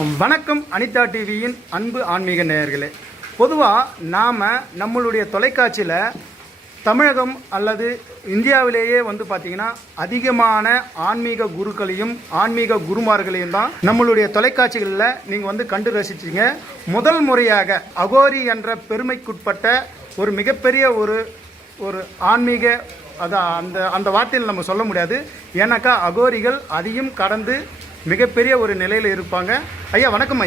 வணக்கம் அனிதா டிவியின் அன்பு ஆன்மீக நேயர்களே. பொதுவாக நாம் நம்மளுடைய தொலைக்காட்சியில் தமிழகம் அல்லது இந்தியாவிலேயே பார்த்திங்கன்னா அதிகமான ஆன்மீக குருக்களையும் ஆன்மீக குருமார்களையும் தான் நம்மளுடைய தொலைக்காட்சிகளில் நீங்கள் கண்டு ரசிச்சிங்க. முதல் முறையாக அகோரி என்ற பெருமைக்குட்பட்ட ஒரு மிகப்பெரிய ஒரு ஆன்மீக அந்த வார்த்தையில் நம்ம சொல்ல முடியாது. ஏன்னாக்கா அகோரிகள் அதையும் கடந்து மிகப்பெரிய ஒரு நிலையில் இருப்பாங்க. ஐயா வணக்கம்.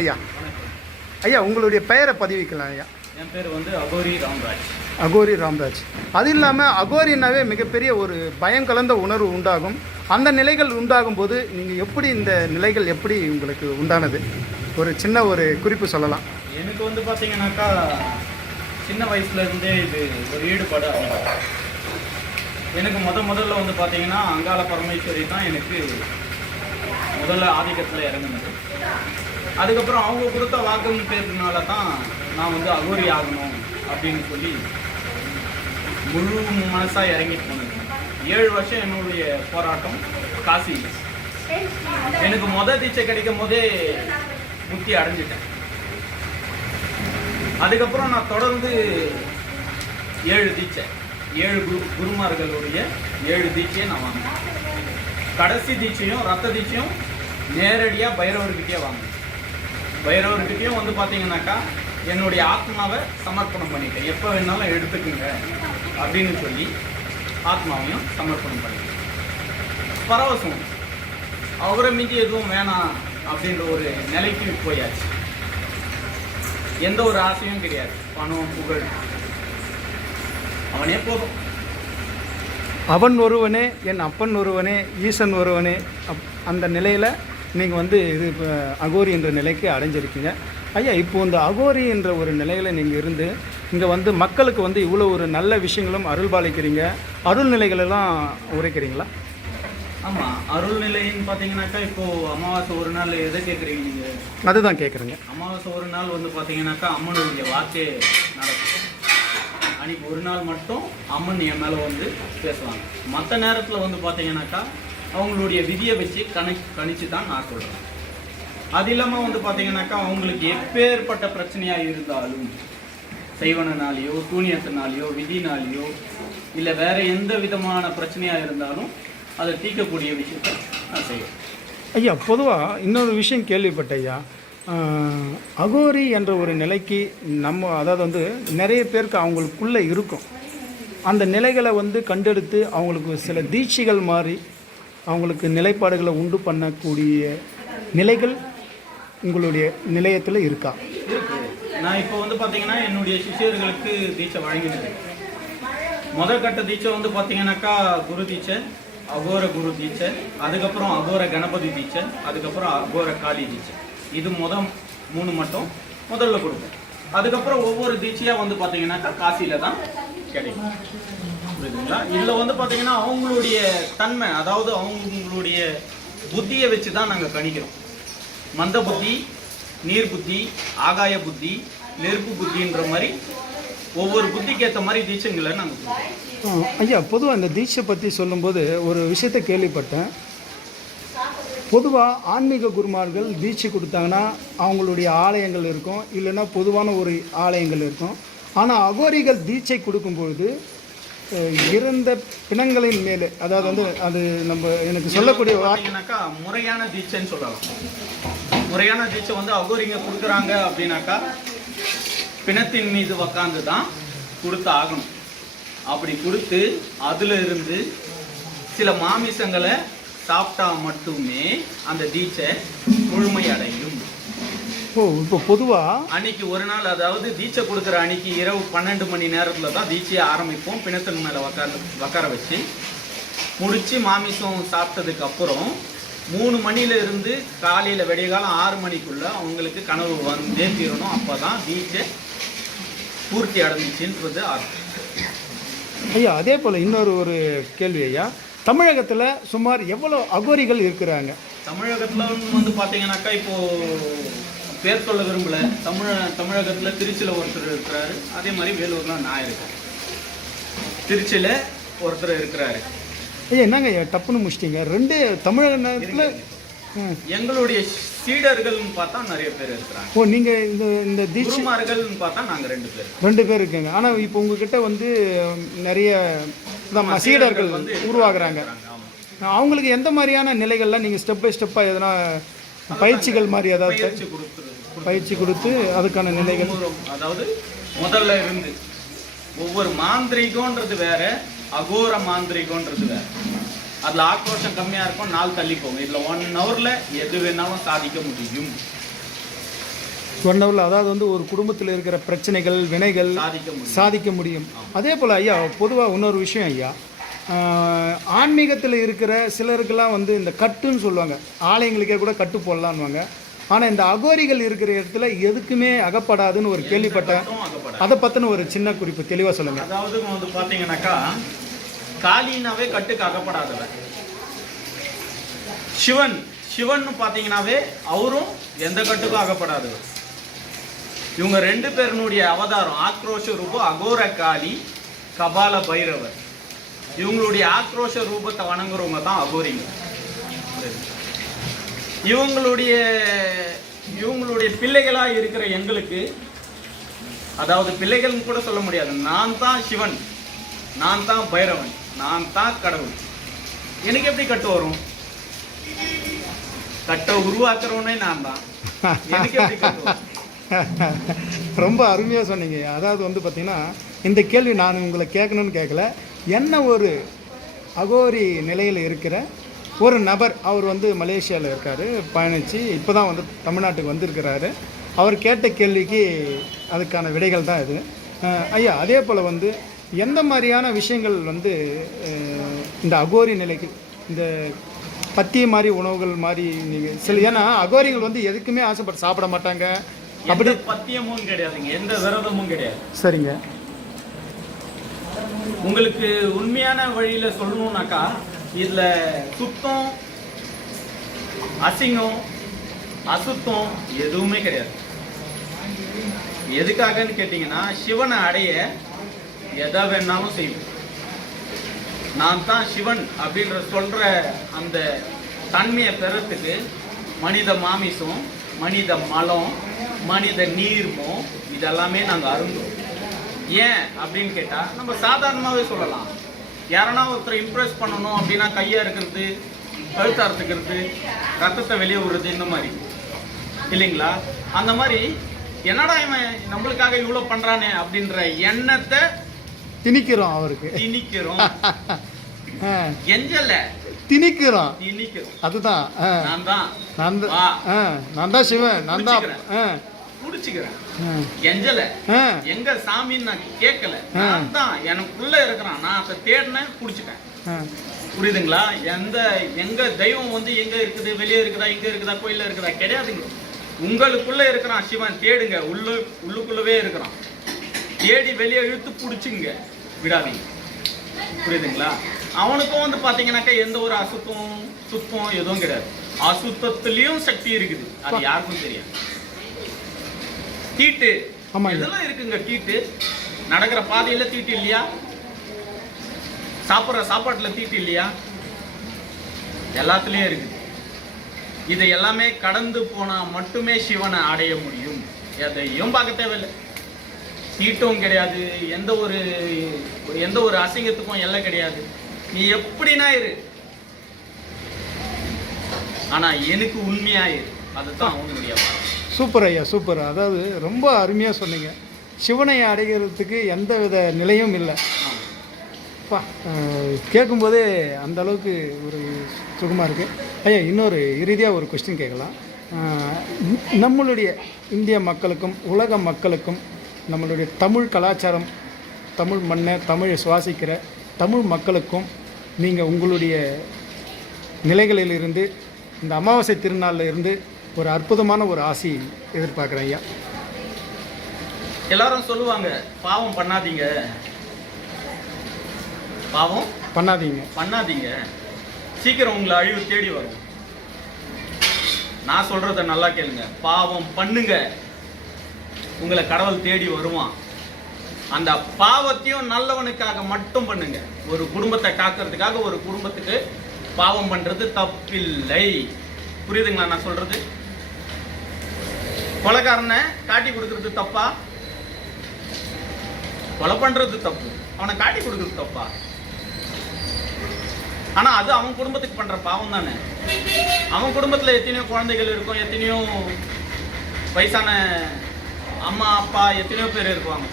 ஐயா உங்களுடைய பெயரை பதிவிக்கலாம். ஐயா என் பேர் அகோரி ராம்ராஜ். அகோரி ராம்ராஜ். அது இல்லாமல் அகோரினாவே மிகப்பெரிய ஒரு பயம் கலந்த உணர்வு உண்டாகும். அந்த நிலைகள் உண்டாகும் போது நீங்கள் எப்படி இந்த நிலைகள் எப்படி உங்களுக்கு உண்டானது ஒரு சின்ன ஒரு குறிப்பு சொல்லலாம்? எனக்கு பார்த்தீங்கன்னாக்கா சின்ன வயசுலேருந்தே இது ஒரு ஈடுபாடு ஆகும். எனக்கு முதல்ல பார்த்தீங்கன்னா அங்காள பரமேஸ்வரி தான் எனக்கு முதல்ல ஆதிக்கத்தில் இறங்குனது. அதுக்கப்புறம் அவங்க கொடுத்த வாக்குன்னு பேருனால தான் நான் அகோரி ஆகணும் அப்படின்னு சொல்லி முழு மனசாக இறங்கிட்டு போனது. 7 வருஷம் என்னுடைய போராட்டம் காசி. எனக்கு தீட்சை கிடைக்கும் போதே முக்தி அடைஞ்சிட்டேன். அதுக்கப்புறம் நான் தொடர்ந்து 7 தீட்சை 7 குருமார்களுடைய 7 தீட்சையை நான் வாங்கினேன். கடைசி தீட்சையும் ரத்த தீட்சையும் நேரடியாக பைரவர்கிட்டயே வாங்கினேன். பைரவர்கிட்டையும் பார்த்தீங்கன்னாக்கா என்னுடைய ஆத்மாவை சமர்ப்பணம் பண்ணிட்டேன். எப்போ வேணாலும் எடுத்துக்குங்க அப்படின்னு சொல்லி ஆத்மாவையும் சமர்ப்பணம் பண்ணிட்டேன். பரவசம் அவரை மீதி எதுவும் வேணாம் அப்படின்ற ஒரு நிலைக்கு போயாச்சு. எந்த ஒரு ஆசையும் கிடையாது. பணம் புகழ் அவனே போதும். அவன் ஒருவனே என் அப்பன் ஒருவனே ஈசன் ஒருவனே அந்த நிலையில் நீங்கள் இது இப்போ அகோரி என்ற நிலைக்கு அடைஞ்சிருக்கீங்க. ஐயா இப்போ இந்த அகோரி என்ற ஒரு நிலையில் நீங்கள் இருந்து இங்கே மக்களுக்கு இவ்வளோ ஒரு நல்ல விஷயங்களும் அருள்பாலிக்கிறீங்க. அருள்நிலைகளெல்லாம் உரைக்கிறீங்களா? ஆமாம், அருள்நிலைன்னு பார்த்தீங்கன்னாக்கா இப்போது அமாவாசை ஒரு நாள் எதை கேட்குறீங்க நீங்கள்? அதுதான் கேட்குறேங்க. அமாவாசை ஒரு நாள் பார்த்தீங்கன்னாக்கா அம்மனுடைய வாக்கே நடக்கும். அன்றைக்கி ஒரு நாள் மட்டும் அம்மன் என் மேலே பேசுவாங்க. மற்ற நேரத்தில் பார்த்தீங்கன்னாக்கா அவங்களுடைய விதியை வச்சு கணிச்சு தான் நான் சொல்கிறேன். அது இல்லாமல் பார்த்தீங்கன்னாக்கா அவங்களுக்கு எப்பேற்பட்ட பிரச்சனையாக இருந்தாலும் செய்வனாலேயோ சூனியத்தினாலேயோ விதினாலேயோ இல்லை வேறு எந்த விதமான பிரச்சனையாக இருந்தாலும் அதை தீர்க்கக்கூடிய விஷயத்தை நான் செய்வேன். ஐயா பொதுவாக இன்னொரு விஷயம் கேள்விப்பட்ட ஐயா, அகோரி என்ற ஒரு நிலைக்கு நம்ம அதாவது நிறைய பேருக்கு அவங்களுக்குள்ளே இருக்கும். அந்த நிலைகளை கண்டெடுத்து அவங்களுக்கு சில தீட்சைகள் மாதிரி அவங்களுக்கு நிலைப்பாடுகளை உண்டு பண்ணக்கூடிய நிலைகள் உங்களுடைய நிலையத்தில் இருக்கா? நான் இப்போ பார்த்தீங்கன்னா என்னுடைய சிஷியர்களுக்கு தீட்சை வழங்கினது. முதல் கட்ட தீட்சை பார்த்தீங்கன்னாக்கா குரு தீட்சை, அகோர குரு தீட்சை, அதுக்கப்புறம் அகோர கணபதி தீட்சை, அதுக்கப்புறம் அகோர காளி தீட்சை. இது 3 மட்டும் முதல்ல கொடுப்போம். அதுக்கப்புறம் ஒவ்வொரு தீட்சையாக பார்த்தீங்கன்னாக்கா காசியில் தான் கிடைக்கும். புரியுதுங்களா? இதில் பார்த்தீங்கன்னா அவங்களுடைய தன்மை, அதாவது அவங்களுடைய புத்தியை வச்சு தான் நாங்கள் கணிக்கிறோம். மந்த புத்தி, நீர் புத்தி, ஆகாய புத்தி, நெருப்பு புத்தின்ற மாதிரி ஒவ்வொரு புத்திக்கு ஏற்ற மாதிரி தீட்சைங்களை நாங்கள் ஐயா பொதுவாக இந்த தீட்சை பற்றி சொல்லும்போது ஒரு விஷயத்தை கேள்விப்பட்டேன். பொதுவாக ஆன்மீக குருமார்கள் தீட்சை கொடுத்தாங்கன்னா அவங்களுடைய ஆலயங்கள் இருக்கும், இல்லைன்னா பொதுவான ஒரு ஆலயங்கள் இருக்கும். ஆனால் அகோரிகள் தீட்சை கொடுக்கும்பொழுது இறந்த பிணங்களின் மேலே, அதாவது அது நம்ம எனக்கு சொல்லக்கூடிய பார்த்தீங்கன்னாக்கா முறையான தீட்சைன்னு சொல்லலாம். முறையான தீட்சை அகோரிங்க கொடுக்குறாங்க அப்படின்னாக்கா பிணத்தின் மீது உக்காந்து தான் கொடுத்து ஆகணும். அப்படி கொடுத்து அதில் இருந்து சில மாமிசங்களை சாப்பிட்டா மட்டுமே அந்த தீட்சை முழுமையடையும். இப்போ பொதுவாக அன்னைக்கு ஒரு நாள், அதாவது தீட்சை கொடுக்குற அன்னைக்கு இரவு 12 மணி நேரத்தில் தான் தீட்சையை ஆரம்பிப்போம். பிணத்தின் மேலே உக்கார வச்சு முடித்து மாமிசம் சாப்பிட்டதுக்கு அப்புறம் 3 மணியிலிருந்து காலையில் விடியகாலம் 6 மணிக்குள்ளே அவங்களுக்கு கனவு வந்தே தீரணும். அப்போ தான் தீட்சை பூர்த்தி அடைஞ்சிச்சுன்றது அர்த்தம். ஐயா அதே போல் இன்னொரு கேள்வி ஐயா, தமிழகத்தில் சுமார் எவ்வளோ அகோரிகள் இருக்கிறாங்க? தமிழகத்தில் பார்த்தீங்கன்னாக்கா இப்போது பேர் சொல்ல விரும்பலை. தமிழகத்தில் திருச்சியில் ஒருத்தர் இருக்கிறாரு, அதே மாதிரி வேலூரில் நான் இருக்கேன். திருச்சியில் ஒருத்தர் இருக்கிறாரு. ஐயா என்னங்க ஐயா டப்புன்னு முடிச்சிட்டிங்க? 2 தமிழகத்தில் எங்களுடைய சீடர்கள்னு பார்த்தா நிறைய பேர் இருக்கிறாங்க. ஓ, நீங்கள் இந்த தீட்சை குருமார்கள்னு பார்த்தா நாங்கள் 2 பேர். 2 பேர் இருக்கீங்க. ஆனால் இப்போ உங்ககிட்ட வந்து நிறைய சீடர்கள் உருவாகுறாங்க. அவங்களுக்கு எந்த மாதிரியான நிலைகள்லாம் நீங்கள் ஸ்டெப் பை ஸ்டெப்பாக எதனா பயிற்சிகள் மாதிரி ஏதாவது பயிற்சி கொடுத்து அதுக்கான நிலைகள்? அதாவது முதல்ல இருந்து ஒவ்வொரு மாந்திரிகம்ன்றது வேற, அகோர மாந்திரிகம்ன்றது வேற. அதில் ஆக்ரோஷம் கம்மியாக இருக்கும், நாள் தள்ளி போகும். இதில் 1 ஹவரில் எது வேணாலும் சாதிக்க முடியும். 1 ஹவரில், அதாவது வந்து ஒரு குடும்பத்தில் இருக்கிற பிரச்சனைகள் வினைகள் சாதிக்க முடியும். அதே போல் ஐயா, பொதுவாக இன்னொரு விஷயம் ஐயா, ஆன்மீகத்தில் இருக்கிற சிலருக்கெல்லாம் வந்து இந்த கட்டுன்னு சொல்லுவாங்க, ஆலயங்களுக்கே கூட கட்டு போடலான்வாங்க. ஆனால் இந்த அகோரிகள் இருக்கிற இடத்துல எதுக்குமே அகப்படாதுன்னு ஒரு கேள்விப்பட்டேன். அதை பற்றின ஒரு சின்ன குறிப்பு தெளிவாக சொல்லுங்கள். அதாவது வந்து பார்த்தீங்கன்னாக்கா, காளினாவே கட்டுக்கு அகப்படாதவர். சிவன் பார்த்தீங்கன்னாவே அவரும் எந்த கட்டுக்கும் அகப்படாதவர். இவங்க 2 பேருனுடைய அவதாரம் ஆக்ரோஷ ரூபம் அகோர காளி, கபால பைரவர். இவங்களுடைய ஆக்ரோஷ ரூபத்தை வணங்குறவங்க தான் அகோரிங்க. இவங்களுடைய பிள்ளைகளா இருக்கிற எங்களுக்கு, அதாவது பிள்ளைகள்னு கூட சொல்ல முடியாது, நான் தான் சிவன், நான் தான் பைரவன், நான் தான் கடவுள், எனக்கு எப்படி கட்டு வரும்? கட்டை உருவாக்குறவனே நான் தான், எனக்கு எப்படி கட்டு வரும்? ரொம்ப அருமையாக சொன்னீங்க. அதாவது வந்து பார்த்தீங்கன்னா, இந்த கேள்வி நான் உங்களை கேட்கணும்னு கேட்கல. என்ன ஒரு அகோரி நிலையில் இருக்கிற ஒரு நபர், அவர் வந்து மலேசியாவில் இருக்கார், பயணித்து இப்போ தான் வந்து தமிழ்நாட்டுக்கு வந்திருக்கிறாரு. அவர் கேட்ட கேள்விக்கு அதுக்கான விடைகள் தான் இது. ஐயா, அதே போல் வந்து எந்த மாதிரியான விஷயங்கள் வந்து இந்த அகோரி நிலைக்கு, இந்த பத்திய மாதிரி உணவுகள் மாதிரி நீங்கள் ஏன்னா அகோரிகள் வந்து எதுக்குமே ஆசைப்பட்டு சாப்பிட மாட்டாங்க. அப்படி பத்தியமும் கிடையாதுங்க, எந்த விரதமும் கிடையாது. சரிங்க. உங்களுக்கு உண்மையான வழியில சொல்லணும்னாக்கா, இதுல சுத்தம், அசிங்கம், அசுத்தம் எதுவுமே கிடையாது. எதுக்காகன்னு கேட்டீங்கன்னா, சிவனை அடைய எதை வேணாலும் செய்வோம். நான் தான் சிவன் அப்படின்ற சொல்ற அந்த தன்மையை பெறத்துக்கு மனித மாமிசம், மனித மலம், மனித நீர்மம் இதெல்லாமே நாங்கள் அருந்தோம். ஏன் அப்படின்னு கேட்டால், நம்ம சாதாரணமாகவே சொல்லலாம். யாரனா ஒருத்தரை இம்ப்ரெஸ் பண்ணணும் அப்படின்னா கையாக இருக்கிறது, கழுத்தை அறுத்துக்கிறது, ரத்தத்தை வெளியே விடுறது, இந்த மாதிரி இல்லைங்களா? அந்த மாதிரி என்னடா இவன் நம்மளுக்காக இவ்வளோ பண்ணுறானே அப்படின்ற எண்ணத்தை திணிக்கிறோம், அவருக்கு திணிக்கிறோம். எஞ்சல திணிக்கிறோம். அதுதான் நான் தான் சிவன், நான் தான் குடிச்சுக்கிறேன். எஞ்சல எங்க சாமின்னு நான் கேட்கல, நான் தான் எனக்குள்ள இருக்கிறான், நான் அதை தேடினேன், குடிச்சுட்டேன். புரியுதுங்களா? எங்க தெய்வம் வந்து எங்க இருக்குது, வெளியே இருக்குதா, இங்க இருக்குதா, கோயில்ல இருக்குதா கிடையாதுங்க. உங்களுக்குள்ள இருக்கிறான் சிவன், தேடுங்க. உள்ளுக்குள்ளவே இருக்கிறான், தேடி வெளியே இழுத்து பிடிச்சுங்க, விடாதீங்க. புரியுதுங்களா? அவனுக்கும் வந்து பாத்தீங்கன்னாக்கா எந்த ஒரு சுத்தம் எதுவும் கிடையாது. அசுத்தத்திலயும் சக்தி இருக்குது, அது யாருக்கும் தெரியாது. தீட்டு இதெல்லாம் இருக்குங்க. தீட்டு நடக்கிற பாதையில தீட்டு இல்லையா? சாப்பிட்ற சாப்பாட்டுல தீட்டு இல்லையா? எல்லாத்துலயும் இருக்குது. இதை எல்லாமே கடந்து போனா மட்டுமே சிவனை அடைய முடியும். எதையும் பார்க்க தேவையில்லை. தீட்டும் கிடையாது, எந்த ஒரு அசிங்கத்துக்கும் எல்லாம் கிடையாது. நீ எப்படின்னா இரு, ஆனா எனக்கு உண்மையா இரு. அதுதான் அவனுடைய வார்த்தை. சூப்பர் ஐயா, சூப்பர். அதாவது ரொம்ப அருமையாக சொன்னீங்க. சிவனை அடைகிறதுக்கு எந்த வித நிலையும் இல்லை. கேட்கும்போதே அந்த அளவுக்கு ஒரு சுகமாக இருக்குது. ஐயா, இன்னொரு இறுதியாக ஒரு கொஸ்டின் கேட்கலாம். நம்மளுடைய இந்திய மக்களுக்கும் உலக மக்களுக்கும் நம்மளுடைய தமிழ் கலாச்சாரம், தமிழ் மண்ணை, தமிழை சுவாசிக்கிற தமிழ் மக்களுக்கும் நீங்கள் உங்களுடைய நிலைகளிலிருந்து, இந்த அமாவாசை திருநாளில் இருந்து ஒரு அற்புதமான ஒரு ஆசி எதிர்பார்க்குறேன் ஐயா. எல்லாரும் சொல்லுவாங்க, பாவம் பண்ணாதீங்க, பாவம் பண்ணாதீங்க, சீக்கிரம் உங்களை அழிவு தேடி வரும். நான் சொல்றத நல்லா கேளுங்க. பாவம் பண்ணுங்க, உங்களை கடவுள் தேடி வருவான். அந்த பாவத்தையும் நல்லவனுக்காக மட்டும் பண்ணுங்க. ஒரு குடும்பத்தை காக்கிறதுக்காக ஒரு குடும்பத்துக்கு பாவம் பண்றது தப்பில்லை. புரியுதுங்களா நான் சொல்றது? கொலைகாரனை காட்டி கொடுக்கறது தப்பா? கொலை பண்றது தப்பு, அவனை காட்டி கொடுக்கறது தப்பா? ஆனா அது அவன் குடும்பத்துக்கு பண்ற பாவம் தானே. அவன் குடும்பத்துல எத்தனையோ குழந்தைகள் இருக்கும், எத்தனையோ வயசான அம்மா அப்பா எத்தனையோ பேர் இருப்பாங்க.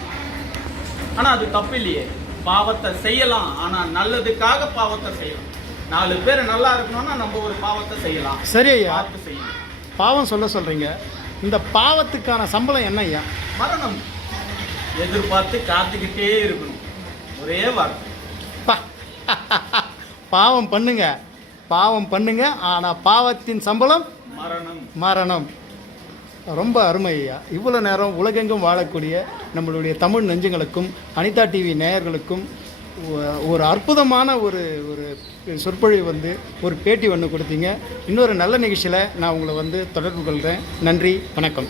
ஆனா அது தப்பு இல்லையே. பாவத்தை செய்யலாம், ஆனா நல்லதுக்காக பாவத்தை செய்யலாம். 4 பேர் நல்லா இருக்கணும்னா நம்ம ஒரு பாவத்தை செய்யலாம். சரி ஐயா, பார்த்து செய்யணும். பாவம் சொல்றீங்க, இந்த பாவத்துக்கான சம்பளம் என்ன ஐயா? மரணம். எதிர்பார்த்து காத்துக்கிட்டே இருக்கணும், ஒரே வார்த்தை. பாவம் பண்ணுங்க, ஆனா பாவத்தின் சம்பளம் மரணம். ரொம்ப அருமை ஐயா. இவ்வளோ நேரம் உலகெங்கும் வாழக்கூடிய நம்மளுடைய தமிழ் நெஞ்சங்களுக்கும் அனிதா டிவி நேயர்களுக்கும் ஒரு அற்புதமான ஒரு சொற்பொழிவு ஒரு பேட்டி கொடுத்தீங்க. இன்னொரு நல்ல நிகழ்ச்சியில் நான் உங்களை தொடர்பு கொள்கிறேன். நன்றி, வணக்கம்.